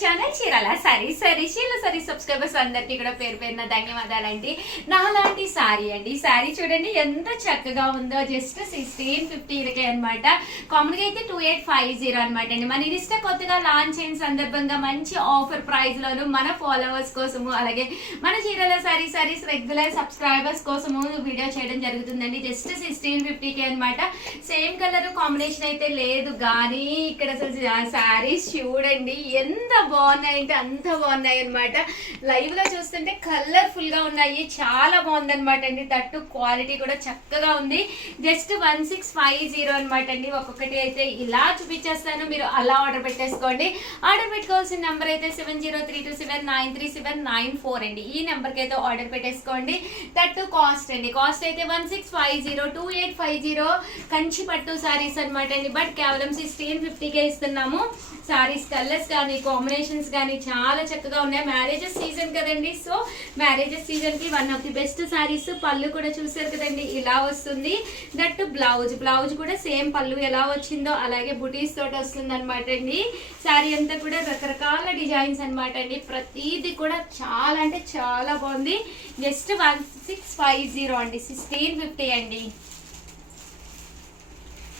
Channel Chirala sorry subscribers అందరికి కూడా పేరు పేరున ధన్యవాదాలండి. నాలాంటి సారీ అండి, సారీ చూడండి ఎంత చక్కగా ఉందో. జస్ట్ 1650 అనమాట. కామన్ గా అయితే 2850 అనమాట అండి. మన ఇన్స్టా కొత్తగా లాంచ్ అయిన సందర్భంగా మంచి ఆఫర్ ప్రైస్ లోను మన ఫాలోవర్స్ కోసము అలాగే మన చీరాల సారీస్ రెగ్యులర్ సబ్స్క్రైబర్స్ కోసము వీడియో చేయడం జరుగుతుందండి. జస్ట్ 1650 అనమాట. సేమ్ కలర్ కాంబినేషన్ అయితే లేదు కానీ ఇక్కడ అసలు సారీస్ చూడండి ఎంత బాగున్నాయి అంటే అంత బాగున్నాయి అనమాట. లైవ్ లో చూస్తుంటే కలర్ఫుల్ గా ఉన్నాయి, చాలా బాగుంది అనమాట అండి. తట్టు క్వాలిటీ కూడా చక్కగా ఉంది. జస్ట్ 1650 అనమాట అండి. ఒక్కొక్కటి అయితే ఇలా చూపించేస్తాను, మీరు అలా ఆర్డర్ పెట్టేసుకోండి. ఆర్డర్ పెట్టుకోవాల్సిన నెంబర్ అయితే 7032793794 అండి. ఈ నెంబర్ కి అయితే ఆర్డర్ పెట్టేసుకోండి. తట్టు కాస్ట్ అండి, కాస్ట్ అయితే 1650 2850 కంచి పట్టు సారీస్ అనమాట అండి. బట్ కేవలం 1650కే ఇస్తున్నాము. సారీస్ కలర్స్ కానీ కాంబినేషన్స్ కానీ చాలా చక్కగా ఉన్నాయి. మ్యారేజెస్ సీజన్ కదండి, సో మ్యారేజెస్ సీజన్ కి one of the best saris. పళ్ళు కూడా చూసారు కదండి, ఇలా వస్తుంది. దట్ బ్లౌజ్ కూడా సేమ్ పళ్ళు ఎలా వచ్చిందో అలాగే బుటీస్ తోటి వస్తుంది అనమాట అండి. సారీ అంతా కూడా రకరకాల డిజైన్స్ అనమాట అండి. ప్రతిది కూడా చాలా అంటే చాలా బాగుంది. జస్ట్ 1650 అండి, 1650 అండి.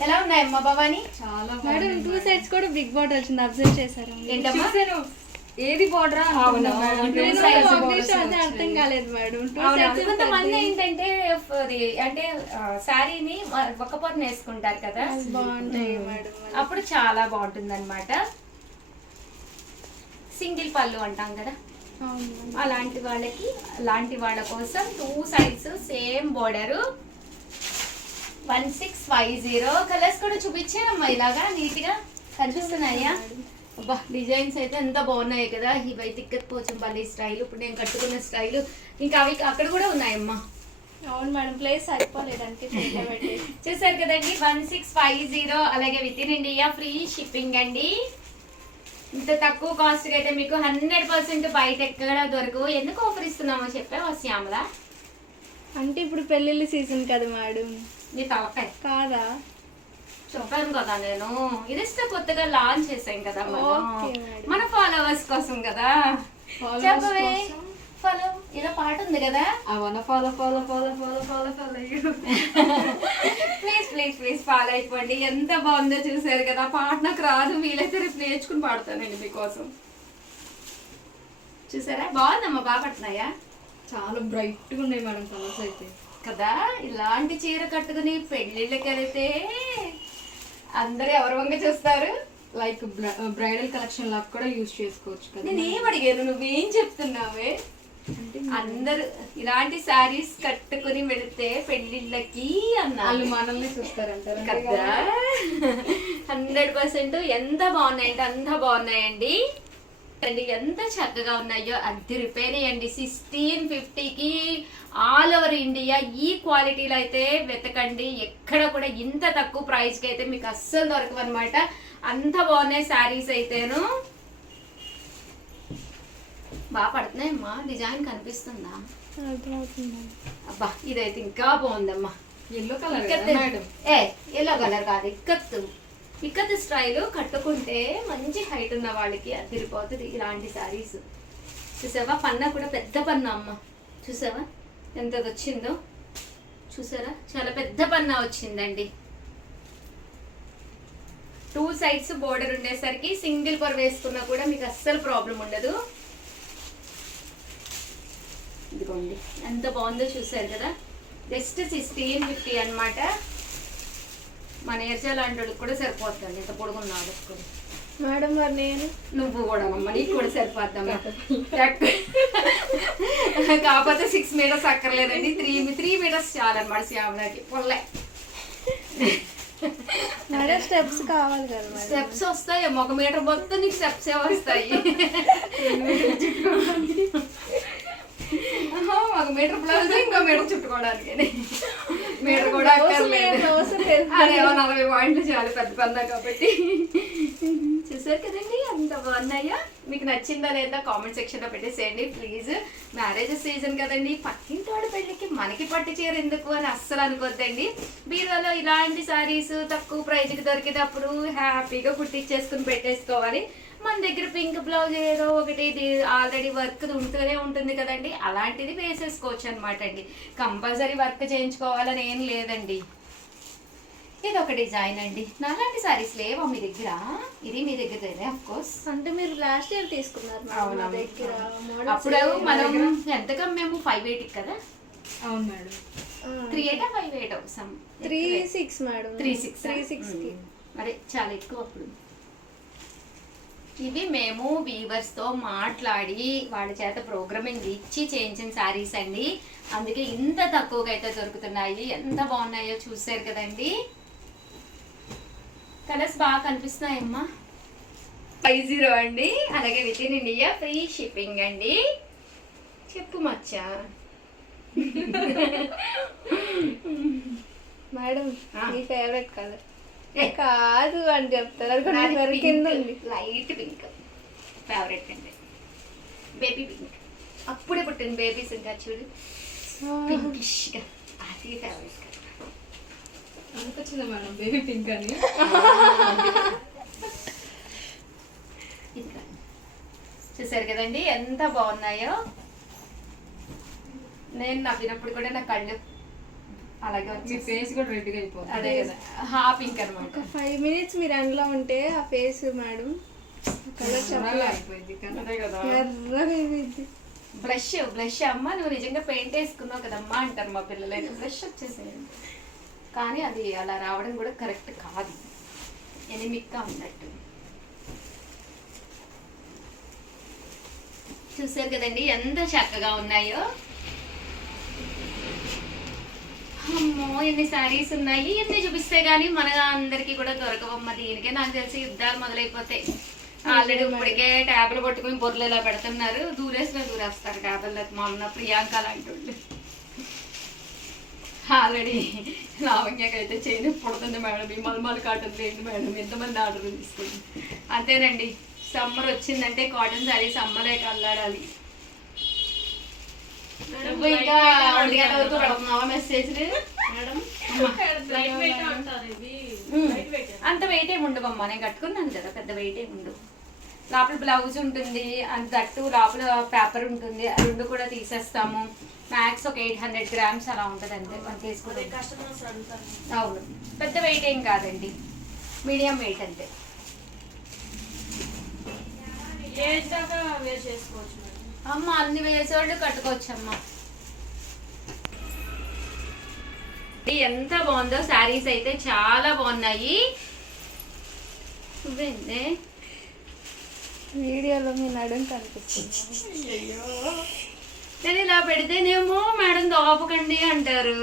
ఎలా ఉన్నాయమ్మా భవాని? చాలా మేడం 2 సైడ్స్ కూడా బిగ్ బార్డర్ వచ్చింది, అబ్జర్వ్ చేశారు? ఏంటమ్మా ఏది బార్డర్ అర్థం కాలేదు మేడం. కొంతమంది ఏంటంటే అంటే శారీని ఒక పొరను వేసుకుంటారు కదా, బాగుంటాయి మేడం. అప్పుడు చాలా బాగుంటుంది అనమాట. సింగిల్ పళ్ళు అంటాం కదా, అలాంటి వాళ్ళ కోసం 2 సైడ్స్ సేమ్ బోర్డర్. 1650. కలర్స్ కూడా చూపించానమ్మా, ఇలాగా నీట్ గా కనిపిస్తున్నాయా? అబ్బా డిజైన్స్ అయితే ఎంత బాగున్నాయి కదా. ఇవైతే పోచంపల్లి స్టైల్, ఇప్పుడు నేను కట్టుకున్న స్టైల్, ఇంకా అవి అక్కడ కూడా ఉన్నాయమ్మా. అవును మేడం, ప్లేస్ సరిపోలేదంటే చూసారు కదండి. 1650 అలాగే with in India free shipping అండి. ఇంత తక్కువ కాస్ట్ అయితే మీకు 100% బయట ఎక్కడ దొరకవు. ఎందుకు ఆఫర్ ఇస్తున్నామో చెప్పావా శ్యామల? అంటే ఇప్పుడు పెళ్ళిళ్ళ సీజన్ కదా మేడం. నీ తలకాయ కాదా? చెప్పాను కదా నేను, ఇది కొత్తగా లాంచ్ చేసాం కదా మన ఫాలోవర్స్ కోసం కదా. చెప్పవే ఫాలో, ఏదో పాట ఉంది కదా, ప్లీజ్ ఫాలో అయిపోండి. ఎంత బాగుందో చూసారు కదా. పాట నాకు రాదు, వీలైతే రేపు నేర్చుకుని పాడతానండి మీకోసం. చూసారా బాగుందమ్మా, బాగా పడుతున్నాయా? చాలా బ్రైట్ గా ఉన్నాయి మేడం కలర్స్ అయితే కదా. ఇలాంటి చీర కట్టుకుని పెళ్లిళ్ళకి వెళితే అందరూ ఎవరి వంగ చూస్తారు. లైక్ బ్రైడల్ కలెక్షన్ లాగా కూడా యూజ్ చేసుకోవచ్చు కదా. నేను ఏం అడిగాను, నువ్వేం చెప్తున్నావే? అందరు ఇలాంటి శారీస్ కట్టుకుని వెళితే పెళ్లిళ్ళకి వాళ్ళు మనల్ని చూస్తారంటారు కదా. 100% ఎంత బాగున్నాయంటే అంత బాగున్నాయండి. ఎంత చక్కగా ఉన్నాయో అద్దె రిపేర్ అయ్యండి. 1650కి ఆల్ ఓవర్ ఇండియా ఈ క్వాలిటీలో అయితే వెతకండి. ఎక్కడ కూడా ఇంత తక్కువ ప్రైస్ కి అయితే మీకు అస్సలు దొరకవు అనమాట. అంత బాగున్నాయి శారీస్ అయితేను. బాగా పడుతున్నాయమ్మా, డిజైన్ కనిపిస్తుందా? అబ్బా ఇదైతే ఇంకా బాగుందమ్మా. ఎల్లో కలర్ ఎల్లో కలర్ కాదు, ఇక్కత్ స్టైల్ కట్టుకుంటే మంచి హైట్ ఉన్న వాళ్ళకి అదిరిపోతుంది ఇలాంటి శారీస్. చూసావా పన్నా కూడా పెద్ద పన్నా అమ్మ, చూసావా ఎంత వచ్చిందో చూసారా, చాలా పెద్ద పన్నా వచ్చిందండి. 2 సైడ్స్ బోర్డర్ ఉండేసరికి సింగిల్ పొర వేసుకున్నా కూడా మీకు అస్సలు ప్రాబ్లం ఉండదు. ఇదిగోండి ఎంత బాగుందో చూసారు కదా. జస్ట్ 1650 అనమాట. మన ఏర్చా లాంటి వాళ్ళకి కూడా సరిపోతుంది. ఇంత పొడుగున్నాడు మేడం. మరి నేను నువ్వు కూడా అమ్మ, నీకు కూడా సరిపోద్దమ్మా. కాకపోతే 6 మీటర్స్ అక్కర్లేదండి, 3 మీటర్స్ చాలన్నమాట శ్యామలకి. పొల్లే స్టెప్స్ కావాలి కదా. స్టెప్స్ వస్తాయి, 1 మీటర్ మొత్తం నీకు స్టెప్స్ వస్తాయి. 1 మీటర్ ప్లస్ ఇంకో మీటర్ చుట్టుకోవడానికి మీటర్ కూడా అక్కర్లేదు. అదేమో 40 పాయింట్లు చాలు పెద్ద పన్నా కాబట్టి. చూసారు కదండి అంత బాగున్నాయా? మీకు నచ్చిందా లేదా కామెంట్ సెక్షన్ లో పెట్టేసేయండి ప్లీజ్. మ్యారేజ్ సీజన్ కదండి, పక్కింటోడి పెళ్లికి మనకి పట్టు చీర ఎందుకు అని అస్సలు అనుకోద్దండి. బీరువాలో ఇలాంటి సారీస్ తక్కువ ప్రైజ్ కి దొరికేటప్పుడు హ్యాపీగా కుట్టించేసుకుని పెట్టేసుకోవాలి. మన దగ్గర పింక్ బ్లౌజ్ ఏదో ఒకటి ఇది ఆల్రెడీ వర్క్ ఉంటూనే ఉంటుంది కదండి, అలాంటిది వేసేసుకోవచ్చు అనమాట అండి. కంపల్సరీ వర్క్ చేయించుకోవాలని ఏం లేదండి. ఇది ఒక డిజైన్ అండి. నాలాంటి సారీస్ లేవా మీ దగ్గర? ఇది మీ దగ్గర ఆఫ్ కోర్స్. అంటే మీరు లాస్ట్ ఇయర్ తీసుకున్నారు మేడం మా దగ్గర models అప్పుడు మనం ఎంతగా మేము 580 కదా, అవును మేడం. 38 580 సమ్ 36 మేడం 36 కి. అదే చాలా ఎక్కువ అప్పుడు. ఇవి మేము వీవర్స్ తో మాట్లాడి వాళ్ళ చేత ప్రోగ్రామింగ్ ఇచ్చి చేయించిన శారీస్ అండి. అందుకే ఇంత తక్కువగా అయితే దొరుకుతున్నాయి. ఎంత బాగున్నాయో చూసారు కదండి. కలర్స్ బాగా కనిపిస్తున్నాయమ్మా. 50 అండి. అలాగే with in India free shipping అండి. చెప్పు మచ్చా. మేడం మీ ఫేవరెట్ కలర్ కాదు అని చెప్తారు, అది కూడా కింద ఉంది. లైట్ పింక్ ఫేవరెట్ అండి. బేబీ పింక్, అప్పుడే పుట్టిన బేబీస్ ఇంకా చూడు పింకిష్ గా, అది ఫేవరెట్. అనిపించింది మేడం బేబీ పింక్ అని. ఇంకా చూసారు కదండి ఎంత బాగున్నాయో. నేను నవ్వినప్పుడు కూడా నా కళ్ళు అలాగే మీ వచ్చి ఫేస్ కూడా రెడ్గా అయిపోతుంది. అదే కదా హా పింక్ అనమాట. ఒక 5 minutes మీరు ఎండలో ఉంటే ఆ ఫేస్ మేడం కలర్ చాలా అయిపోయింది కదా. అదే కదా. ఎర్రగా అయిపోయింది. బ్లష్ అమ్మ నువ్వు నిజంగా పెయింట్ వేసుకున్నావు కదమ్మా అంటారు మా పిల్లలు. బ్లష్ వచ్చేసేది, కానీ అది అలా రావడం కూడా కరెక్ట్ కాదు, ఎనిమిక్గా ఉన్నట్టు. చూసారు కదండి ఎంత చక్కగా ఉన్నాయో. అమ్మో ఎన్ని శారీస్ ఉన్నాయి, ఎన్ని చూపిస్తే గానీ మన అందరికి కూడా దొరకవమ్మ. దీనికే నాకు తెలిసి యుద్ధాలు మొదలైపోతాయి. ఆల్రెడీ ఇప్పటికే ట్యాబ్లు పట్టుకుని బొర్రలు ఇలా పెడుతున్నారు, దూరేస్తారు ట్యాబ్లకి. మా అన్న ప్రియాంక లాంటి వాళ్ళు ఆల్రెడీ లావణ్యకైతే చేయని పుడుతుంది మేడం. ఈ మల్మల్ కాటన్ ఏంటి మేడం, ఎంతమంది ఆర్డర్ తీసుకుంది. అంతేనండి, సమ్మర్ వచ్చిందంటే కాటన్ శారీస్ అమ్మలేక అల్లాడాలి. నువ్వు ఇంకా 1 గంట వరకు పెడుతున్నావా మెసేజ్? అంత వెయిట్ ఏమి ఉండవమ్మా, నేను కట్టుకున్నాను కదా, పెద్ద వెయిట్ ఏమి ఉండవు. లోపల బ్లౌజ్ ఉంటుంది, అంత తట్టు లోపల పేపర్ ఉంటుంది, ఆ రెండు కూడా తీసేస్తాము. మ్యాక్స్ ఒక 800 grams అలా ఉంటుంది అంతే మనం తీసుకుంటే. అవును, పెద్ద వెయిట్ ఏం కాదండి, మీడియం వెయిట్ అంతే. అమ్మ అన్ని వేసేవాళ్ళు కట్టుకోవచ్చు అమ్మ. ఎంత బాగుందో శారీస్ అయితే చాలా బాగున్నాయి. వీడియోలో మీ నడుం కనిపిస్తుంది. నేను ఇలా పెడితేనేమో మేడం దోపకండి అంటారు.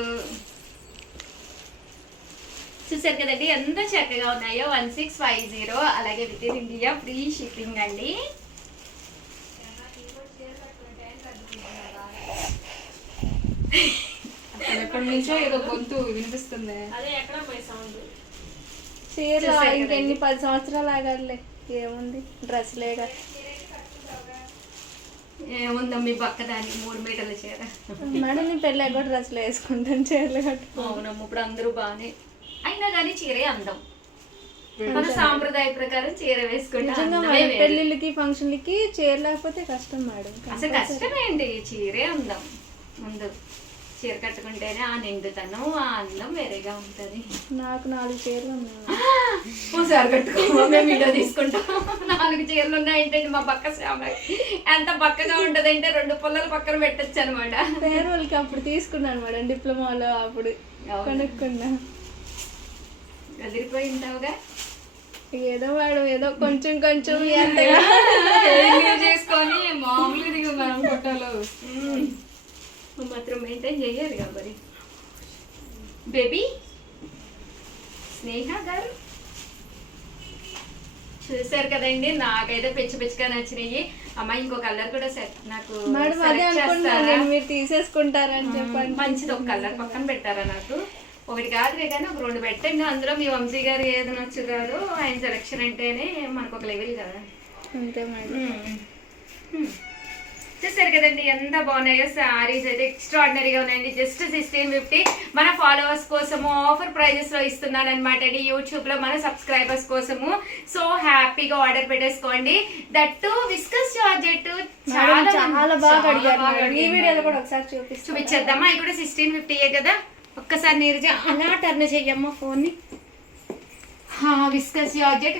చూసారు కదండి ఎంత చక్కగా ఉన్నాయో. 1650, అలాగే with in India free shipping అండి. ఎక్కడి నుంచో ఏదో గొంతు వినిపిస్తుంది. చీరలు ఇంకెన్ని 10 సంవత్సరాలు ఆగాలే, ఏముంది డ్రెస్ లేగా. ఏముందో మీ పక్కదాని 3 మీటర్ల చీర. మేడం నేను పెళ్ళి కూడా డ్రెస్లు వేసుకుంటాను, చీరలు కట్టుకో. అవునమ్మ, ఇప్పుడు అందరూ బాగానే అయినా కానీ చీరే అందం. మన సాంప్రదాయ ప్రకారం చీర వేసుకుంటే పెళ్ళిళ్ళకి ఫంక్షన్లకి చీర లేకపోతే కష్టం మేడం. అసలు కష్టమేంటి, చీరే అందం. ముందు చీర కట్టుకుంటేనే ఆ నిండుతనం, ఆ అందం వేరేగా ఉంటది. నాకు 4 చీరలు ఉన్నాయి. ఒకసారి కట్టుకో, మేము వీడియో తీసుకుంటాం. 4 చీరలు ఉన్నాయంటే మా పక్క శ్యామ ఎంత పక్కగా ఉంటదంటే 2 పుల్లలు పక్కన పెట్టచ్చు అనమాట. పేరులకి అప్పుడు తీసుకున్నాను మేడం, డిప్లొమాలో అప్పుడు కొనుక్కున్నా. ఎదిరిపోయి ఉంటావుగా. ఏదో మేడం ఏదో కొంచెం కొంచెం చేసుకొని మామూలు మనం ఫోటోలు మాత్రం మెయింటైన్ చేయాలి కదా మరి. బేబీ స్నేహ గారు చూసారు కదండి, నాకైతే పిచ్చిగా నచ్చినాయి. అమ్మాయి ఇంకో కలర్ కూడా సెట్ నాకు మేడం అదే అనుకుంటున్నాను, మీరు తీసేసుకుంటారని చెప్పండి. మంచిది ఒక కలర్ పక్కన పెట్టారా నాకు? ఒకటి కాదులే కానీ ఒక 2 పెట్టండి. అందులో మీ వంశీ గారు ఏది నచ్చుతారో ఆయన సెలక్షన్ అంటేనే మనకు ఒక లెవెల్ కదా. అంతే మేడం. చూసారు కదండి ఎంత బాగున్నాయో సారీస్ అయితే ఎక్స్ట్రాడినరీగా ఉన్నాయండి. జస్ట్ 1650 మన ఫాలోవర్స్ కోసము ఆఫర్ ప్రైజెస్ లో ఇస్తున్నాను అనమాట అండి యూట్యూబ్ లో మన సబ్స్క్రైబర్స్ కోసము. సో హ్యాపీగా ఆర్డర్ పెట్టేసుకోండి. దట్టు విస్కస్ జార్జెట్ చాలా బాగా అడిగారు. ఈ వీడియోలో కూడా ఒకసారి చూపించేద్దామా? ఇది కూడా 1650 కదా. ఒక్కసారి నీరజ అలా టర్న్ చెయ్యమ్మా ఫోన్ ని. విస్కస్ జార్జెట్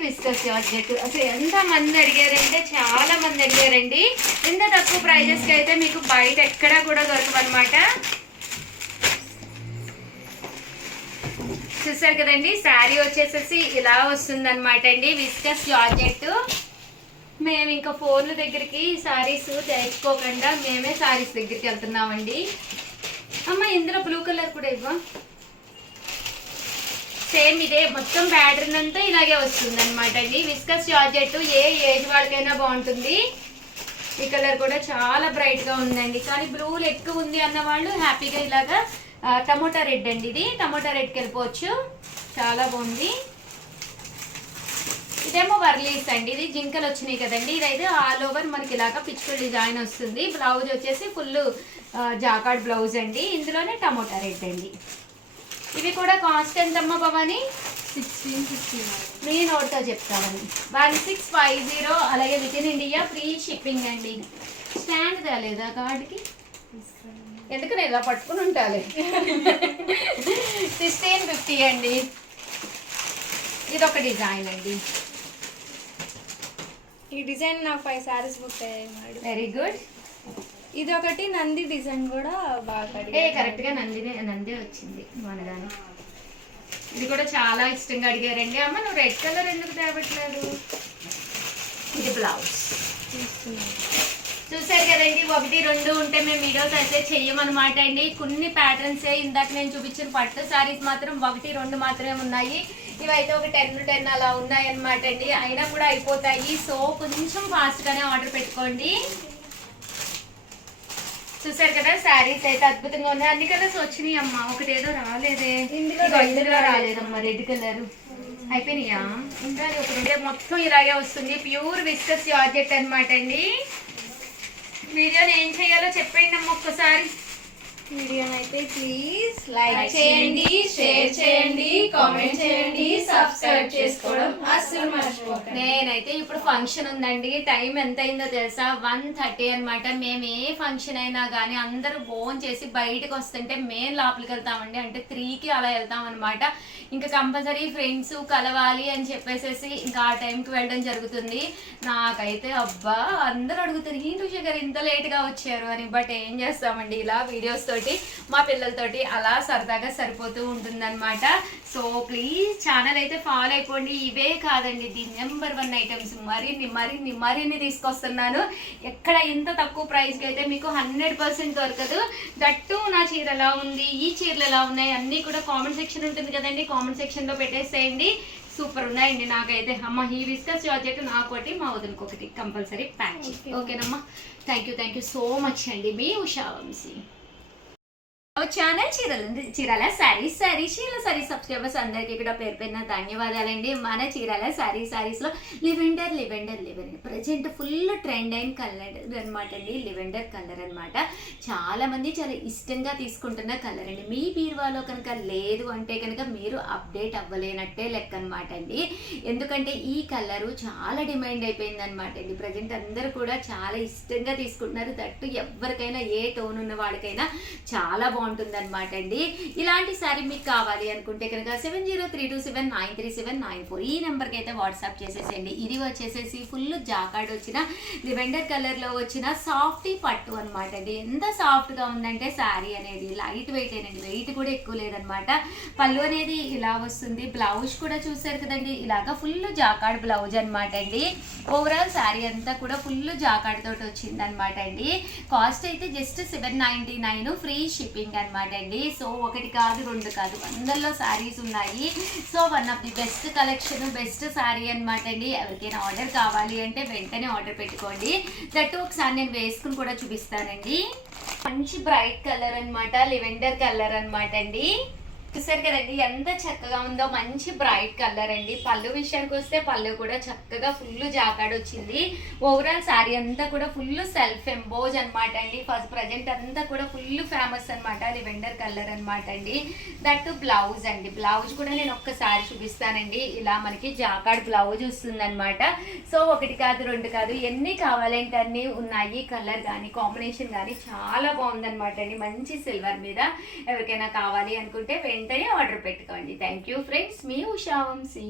అసలు ఎంత మంది అడిగారంటే చాలా మంది అడిగారండి. ఇంత తక్కువ ప్రైజెస్ కి అయితే మీకు బయట ఎక్కడా కూడా దొరకవన్నమాట. చూసారు కదండి శారీ వచ్చేసేసి ఇలా వస్తుంది అనమాట అండి విస్కస్ జార్జెట్. మేము ఇంకా ఫోన్ల దగ్గరికి శారీస్ తెచ్చుకోకుండా మేమే శారీస్ దగ్గరికి వెళ్తున్నామండి. అమ్మ ఇందులో బ్లూ కలర్ కూడా ఇవ్వ. సేమ్ ఇదే మొత్తం ప్యాటర్న్ అంతా ఇలాగే వస్తుంది అనమాట అండి. విస్కస్ జార్జెట్ ఏ ఏజ్ వాళ్ళకైనా బాగుంటుంది. ఈ కలర్ కూడా చాలా బ్రైట్ గా ఉందండి. కానీ బ్లూలు ఎక్కువ ఉంది అన్న వాళ్ళు హ్యాపీగా ఇలాగా టమోటా రెడ్ అండి, ఇది టమోటా రెడ్కి వెళ్ళిపోవచ్చు. చాలా బాగుంది. ఇదేమో వర్లీస్ అండి, ఇది జింకలు వచ్చినాయి కదండి. ఇదైతే ఆల్ ఓవర్ మనకి ఇలాగా పిచ్చుకల్ డిజైన్ వస్తుంది. బ్లౌజ్ వచ్చేసి ఫుల్ జాకార్డ్ బ్లౌజ్ అండి. ఇందులోనే టమోటా రెడ్ అండి. ఇవి కూడా కాస్ట్ ఎంతమ్మా భవాని? 1650. మీ నోట్తో చెప్తామని 1650. అలాగే with in India free shipping అండి. స్టాండ్ తేలేదా కార్డుకి? ఎందుకు నేను ఇలా పట్టుకుని ఉంటాలి. 1650 అండి. ఇది ఒక డిజైన్ అండి. ఈ డిజైన్ నాకు 5 సారీస్ బుక్ అయ్యాయి మేడం. Very good. ఇది ఒకటి నంది డిజైన్ కూడా బాగా కరెక్ట్ గా నందే వచ్చింది మనదాని. ఇది కూడా చాలా ఇష్టంగా అడిగారండి. అమ్మ నువ్వు రెడ్ కలర్ ఎందుకు తేవట్లేదు? ఇది బ్లౌజ్ చూసారు కదండి. 1, 2 ఉంటే మేము వీడియోస్ అయితే చెయ్యమన్నమాట అండి. కొన్ని ప్యాటర్న్స్ ఇందాక నేను చూపించిన పట్టు సారీస్ మాత్రం 1, 2 మాత్రమే ఉన్నాయి. ఇవైతే ఒక 10 అలా ఉన్నాయి అనమాట అండి. అయినా కూడా అయిపోతాయి. సో కొంచెం ఫాస్ట్ గానే ఆర్డర్ పెట్టుకోండి. చూసారు కదా శారీస్ అయితే అద్భుతంగా ఉన్నాయి. అన్ని కలర్స్ వచ్చినాయి అమ్మ. ఒకటి ఏదో రాలేదే, ఇందులో రాలేదమ్మా. రెడ్ కలర్ అయిపోయినాయా? ఇంకా ఒకటి మొత్తం ఇలాగే వస్తుంది. ప్యూర్ విస్కస్ జార్జెట్ అనమాట అండి. వీడియోని ఏం చేయాలో చెప్పండి అమ్మ ఒక్కసారి. వీడియోని అయితే ప్లీజ్ లైక్ చేయండి, షేర్ చేయండి, కామెంట్ చేయండి, సబ్స్క్రైబ్ చేసుకోవడం అస్సలు మర్చిపోకండి. నేనైతే ఇప్పుడు ఫంక్షన్ ఉందండి. టైం ఎంత అయిందో తెలుసా? 1:30 అనమాట. మేము ఏ ఫంక్షన్ అయినా కానీ అందరూ భోజనం చేసి బయటకు వస్తుంటే మేము లోపలికి వెళ్తామండి. అంటే 3కి అలా వెళ్తాం అనమాట. ఇంకా కంపల్సరీ ఫ్రెండ్స్ కలవాలి అని చెప్పేసి ఇంకా ఆ టైంకి వెళ్ళడం జరుగుతుంది. నాకైతే అబ్బా అందరూ అడుగుతారు ఏంటి ఉషా గారు ఇంత లేట్గా వచ్చారు అని. బట్ ఏం చేస్తామండి, ఇలా వీడియోస్ తోటి మా పిల్లలతోటి అలా సరదాగా సరిపోతూ ఉంటుందన్నమాట. సో ప్లీజ్ ఛానల్ అయితే ఫాలో అయిపోండి. ఇవే కాదండి, ది నెంబర్ 1 ఐటమ్స్ మరిన్ని తీసుకొస్తున్నాను. ఎక్కడ ఇంత తక్కువ ప్రైస్కి అయితే మీకు 100% దొరకదు. దట్టు నా చీర ఎలా ఉంది, ఈ చీరలు ఎలా ఉన్నాయి అన్నీ కూడా కామెంట్ సెక్షన్ ఉంటుంది కదండి, కామెంట్ సెక్షన్లో పెట్టేసేయండి. సూపర్ ఉన్నాయండి. నాకైతే అమ్మ ఈ విస్కస్ జార్జెట్ నాకొకటి, మా వదినకొకటి కంపల్సరీ ప్యాక్. ఓకేనమ్మా. థ్యాంక్ యూ సో మచ్ అండి. మీ ఉషా వంశీ ఛానల్ చీరాల శారీస్ సబ్స్క్రైబర్స్ అందరికీ కూడా పేరు పేరున ధన్యవాదాలండి. మన చీరాల శారీస్ లో లివెండర్ ప్రజెంట్ ఫుల్ ట్రెండ్ అయిన కలర్ అనమాట అండి. లివెండర్ కలర్ అనమాట. చాలా మంది చాలా ఇష్టంగా తీసుకుంటున్న కలర్ అండి. మీ బీరువాలో కనుక లేదు అంటే కనుక మీరు అప్డేట్ అవ్వలేనట్టే లెక్క అనమాట అండి. ఎందుకంటే ఈ కలరు చాలా డిమాండ్ అయిపోయింది అనమాట అండి. ప్రజెంట్ అందరూ కూడా చాలా ఇష్టంగా తీసుకుంటున్నారు. దట్టు ఎవరికైనా ఏ టోన్ ఉన్న వాళ్ళకైనా చాలా బాగుంటుంది అనమాట అండి. ఇలాంటి శారీ మీకు కావాలి అనుకుంటే కనుక 703279937994 ఈ నెంబర్కి అయితే వాట్సాప్ చేసేసేయండి. ఇది వచ్చేసేసి ఫుల్ జాకార్డ్ వచ్చిన లివెండర్ కలర్లో వచ్చిన సాఫ్టీ పట్టు అనమాట అండి. ఎంత సాఫ్ట్గా ఉందంటే శారీ అనేది లైట్ వెయిట్ ఏనండి, వెయిట్ కూడా ఎక్కువ లేదనమాట. పళ్ళు అనేది ఇలా వస్తుంది. బ్లౌజ్ కూడా చూసారు కదండి, ఇలాగా ఫుల్ జాకార్డ్ బ్లౌజ్ అనమాట అండి. ఓవరాల్ శారీ అంతా కూడా ఫుల్ జాకార్డ్ తోటి వచ్చింది అనమాట అండి. కాస్ట్ అయితే జస్ట్ 799 ఫ్రీ షిప్పింగ్ అనమాట అండి. సో 1 కాదు 2 కాదు, వందల్లో శారీస్ ఉన్నాయి. So one of the best collection, best sari అనమాట అండి. ఎవరికైనా ఆర్డర్ కావాలి అంటే వెంటనే ఆర్డర్ పెట్టుకోండి. దట్టు ఒకసారి నేను వేసుకుని కూడా చూపిస్తానండి. మంచి బ్రైట్ కలర్ అనమాట, లివెండర్ కలర్ అనమాట అండి. చూసారు కదండి ఎంత చక్కగా ఉందో, మంచి బ్రైట్ కలర్ అండి. పళ్ళు విషయానికి వస్తే పళ్ళు కూడా చక్కగా ఫుల్ జాకాడ్ వచ్చింది. ఓవరాల్ శారీ అంతా కూడా ఫుల్ సెల్ఫ్ ఎంబోజ్ అనమాట అండి. ఫస్ట్ ప్రజెంట్ అంతా కూడా ఫుల్ ఫేమస్ అనమాట, లివెండర్ కలర్ అనమాట అండి. దట్ బ్లౌజ్ అండి, బ్లౌజ్ కూడా నేను ఒక్కసారి చూపిస్తానండి. ఇలా మనకి జాకాడ్ బ్లౌజ్ వస్తుంది అనమాట. సో ఒకటి కాదు రెండు కాదు, ఎన్ని కావాలంటే అన్ని ఉన్నాయి. కలర్ కానీ కాంబినేషన్ కానీ చాలా బాగుందనమాట అండి. మంచి సిల్వర్ మీద ఎవరికైనా కావాలి అనుకుంటే వెంటనే ఆర్డర్ పెట్టుకోండి. థ్యాంక్ యూ ఫ్రెండ్స్, మీ ఉషా వంశీ.